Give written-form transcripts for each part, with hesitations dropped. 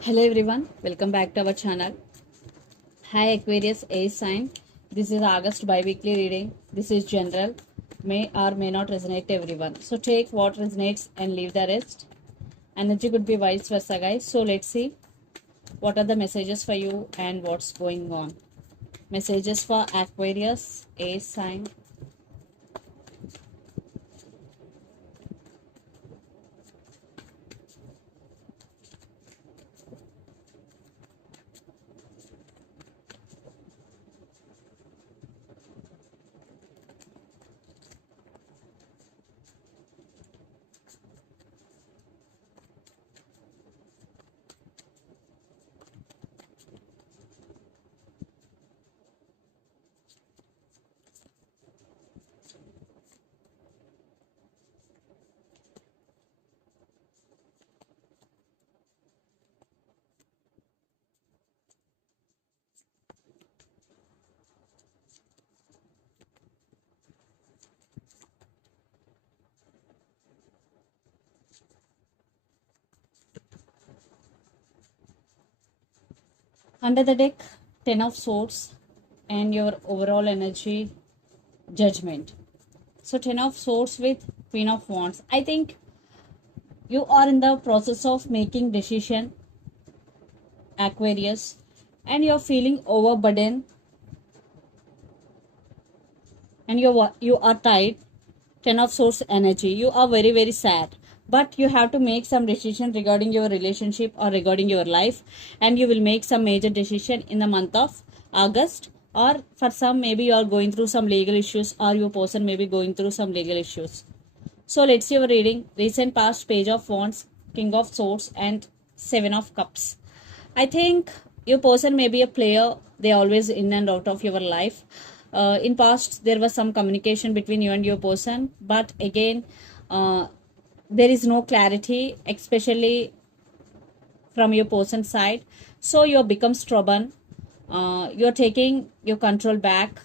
Hello everyone, welcome back to our channel. Hi Aquarius A sign. This is August bi-weekly reading. This is general. May or may not resonate to everyone. So take what resonates and leave the rest. Energy could be vice versa, guys. So let's see what are the messages for you and what's going on. Messages for Aquarius A sign. Under the deck, 10 of Swords and your overall energy, Judgment. So 10 of Swords with Queen of Wands. I think you are in the process of making decision, Aquarius, and you're feeling overburdened and you are tired. 10 of Swords energy, you are very sad, but you have to make some decision regarding your relationship or regarding your life, and you will make some major decision in the month of August. Or for some, maybe you are going through some legal issues, or your person may be going through some legal issues. So let's see your reading. Recent past, Page of Wands, King of Swords, and Seven of Cups. I think your person may be a player. They always in and out of your life. In past, there was some communication between you and your person, but again, there is no clarity, especially from your person side. So you become stubborn. You're taking your control back.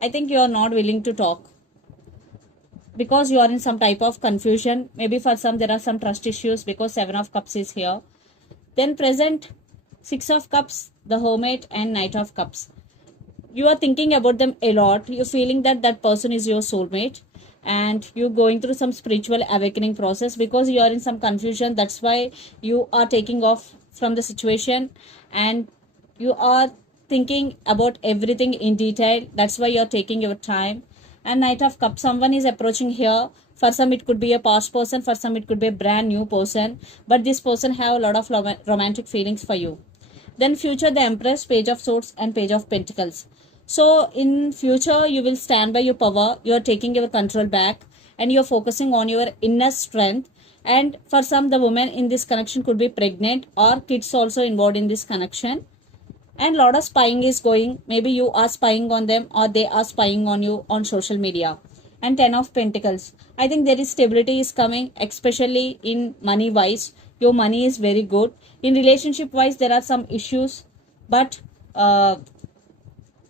I think you are not willing to talk because you are in some type of confusion. Maybe for some there are some trust issues because Seven of Cups is here. Then present, Six of Cups, the Hermit, and Knight of Cups. You are thinking about them a lot. You're feeling that that person is your soulmate, and you're going through some spiritual awakening process because you are in some confusion. That's why you are taking off from the situation, and you are thinking about everything in detail. That's why you're taking your time. And Knight of Cups, someone is approaching here. For some it could be a past person, for some it could be a brand new person, but this person have a lot of romantic feelings for you. Then future, the Empress, Page of Swords, and Page of Pentacles. So in future you will stand by your power. You are taking your control back, and you are focusing on your inner strength. And for some, the woman in this connection could be pregnant, or kids also involved in this connection. And lot of spying is going. Maybe you are spying on them, or they are spying on you on social media. And 10 of Pentacles, I think there is stability is coming, especially in money wise. Your money is very good. In relationship wise, there are some issues, but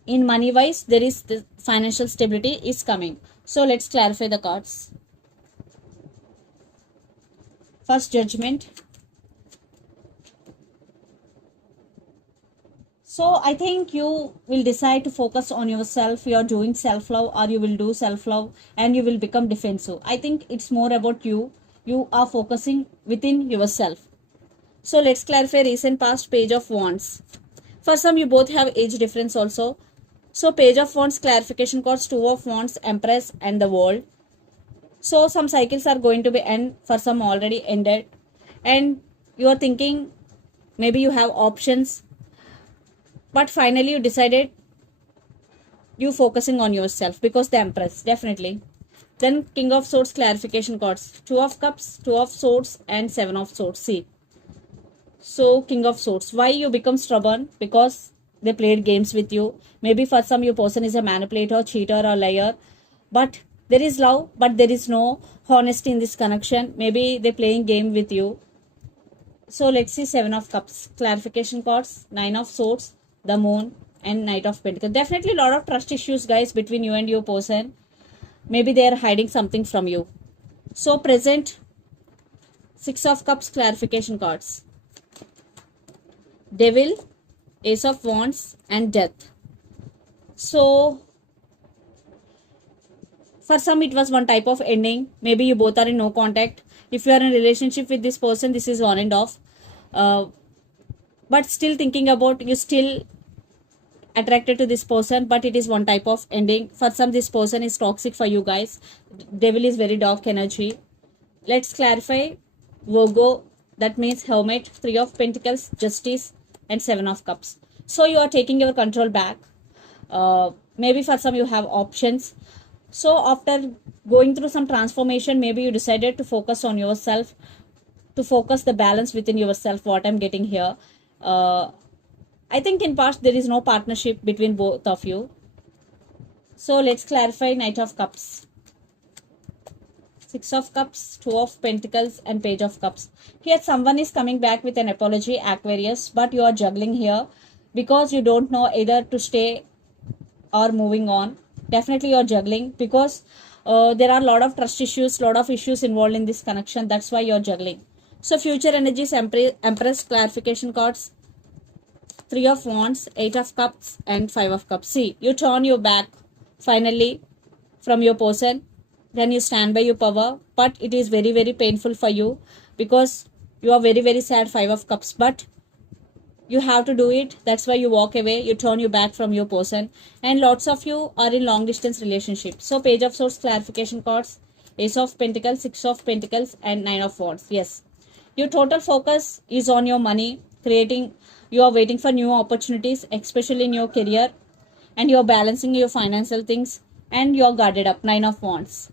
in money wise, there is the financial stability is coming. So let's clarify the cards. First, Judgment. So I think you will decide to focus on yourself. You are doing self-love, or you will do self-love, and you will become defensive. I think it's more about you. You are focusing within yourself. So let's clarify recent past, Page of Wands. For some, you both have age difference also. So Page of Wands clarification cards, Two of Wands, Empress, and the World. So some cycles are going to be end. For some already ended, and you are thinking maybe you have options, but finally you decided you focusing on yourself because the Empress definitely. Then King of Swords clarification cards, Two of Cups, Two of Swords, and Seven of Swords. See, so King of Swords, why you become stubborn? Because they played games with you. Maybe for some your person is a manipulator, cheater, or liar, but there is love, but there is no honesty in this connection. Maybe they playing game with you. So let's see Seven of Cups clarification cards, Nine of Swords, the Moon, and Knight of Pentacles. Definitely a lot of trust issues, guys, between you and your person. Maybe they are hiding something from you. So present, Six of Cups clarification cards. Devil, Ace of Wands, and Death. So for some it was one type of ending. Maybe you both are in no contact. If you are in a relationship with this person, this is on and off. But still thinking about, you still attracted to this person, but it is one type of ending. For some, this person is toxic for you guys. Devil is very dark energy. Let's clarify. Virgo, that means Hermit, Three of Pentacles, Justice, and Seven of Cups. So you are taking your control back. Maybe for some you have options. So after going through some transformation, maybe you decided to focus on yourself, to focus the balance within yourself. What I'm getting here, I think in past there is no partnership between both of you. So let's clarify. Knight of Cups, Six of Cups, Two of Pentacles, and Page of Cups. Here someone is coming back with an apology, Aquarius, but you are juggling here because you don't know either to stay or moving on. Definitely you're juggling because there are a lot of trust issues, lot of issues involved in this connection. That's why you're juggling. So future energies, Empress, clarification cards, Three of Wands, Eight of Cups, and Five of Cups. See, you turn your back finally from your person, then you stand by your power, but it is very, very painful for you because you are very, very sad, Five of Cups, but you have to do it. That's why you walk away, you turn your back from your person, and lots of you are in long distance relationship. So Page of Swords, clarification cards, Ace of Pentacles, Six of Pentacles, and Nine of Wands. Yes, your total focus is on your money, creating, you are waiting for new opportunities, especially in your career, and you're balancing your financial things, and you're guarded up. Nine of Wands.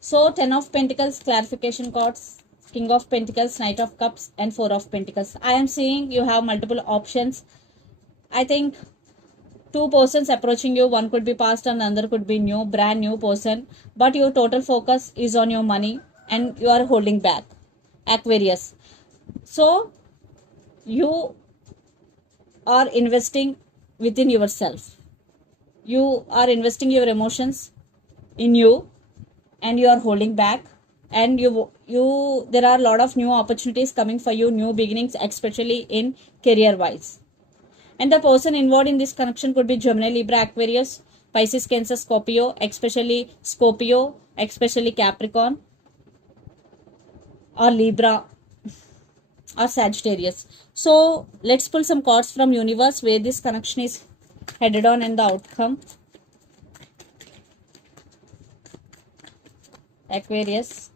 So Ten of Pentacles, clarification cards, King of Pentacles, Knight of Cups, and Four of Pentacles. I am seeing you have multiple options. I think two persons approaching you. One could be past and another could be new, brand new person. But your total focus is on your money and you are holding back. Aquarius. So you are investing within yourself. You are investing your emotions in you and you are holding back, and you there are a lot of new opportunities coming for you, new beginnings, especially in career wise. And the person involved in this connection could be Gemini, Libra, Aquarius, Pisces, Cancer, Scorpio, especially Capricorn or Libra or Sagittarius. So let's pull some cards from universe where this connection is headed on and the outcome. Aquarius,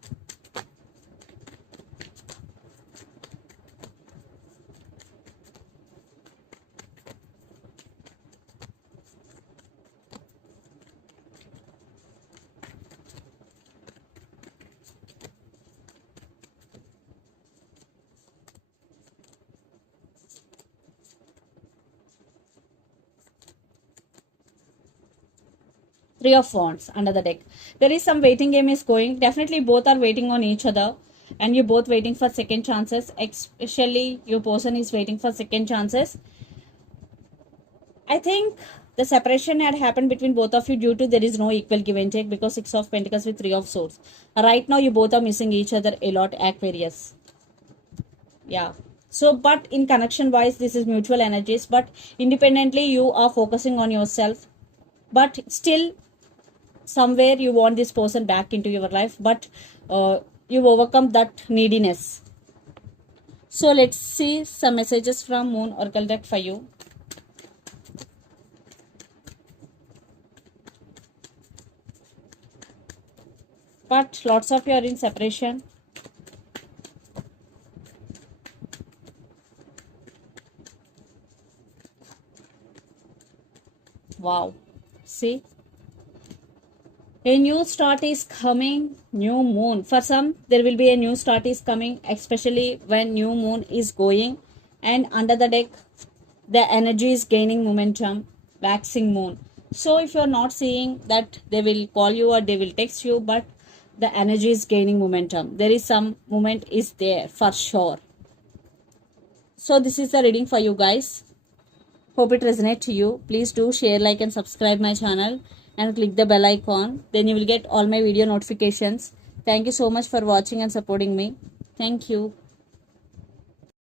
Three of Wands under the deck. There is some waiting game is going. Definitely both are waiting on each other and you both waiting for second chances. Especially your person is waiting for second chances. I think the separation had happened between both of you due to there is no equal give and take because Six of Pentacles with Three of Swords. Right now you both are missing each other a lot, Aquarius. Yeah. So but in connection wise this is mutual energies, but independently you are focusing on yourself, but still somewhere you want this person back into your life, but you overcome that neediness. So let's see some messages from Moon Oracle deck for you. But lots of you are in separation. Wow. See, a new start is coming, new moon. For some, there will be a new start is coming, especially when new moon is going. And under the deck, the energy is gaining momentum, waxing moon. So if you're not seeing that, they will call you or they will text you, but the energy is gaining momentum. There is some movement is there for sure. So this is the reading for you guys. Hope it resonates to you. Please do share, like, and subscribe my channel and click the bell icon. Then you will get all my video notifications. Thank you so much for watching and supporting me. Thank you.